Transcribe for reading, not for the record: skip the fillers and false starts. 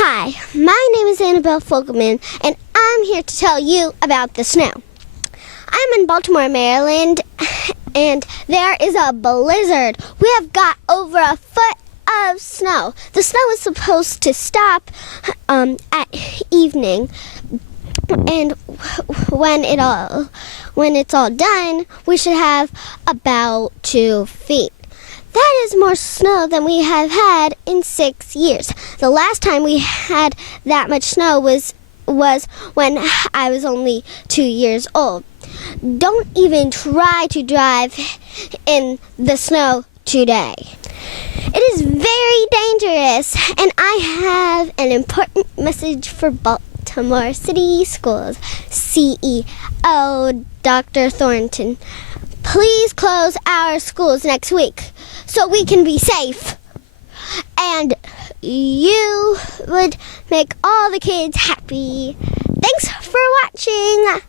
Hi, my name is Annabel, and I'm here to tell you about the snow. I'm in Baltimore, Maryland, and there is a blizzard. We have got over a foot of snow. The snow is supposed to stop at evening, and when it's all done, we should have about 2 feet. That is more snow than we have had in 6 years. The last time we had that much snow was when I was only 2 years old. Don't even try to drive in the snow today. It is very dangerous, and I have an important message for Baltimore City Schools CEO Dr. Thornton. Please close our schools next week so we can be safe. And you would make all the kids happy. Thanks for watching.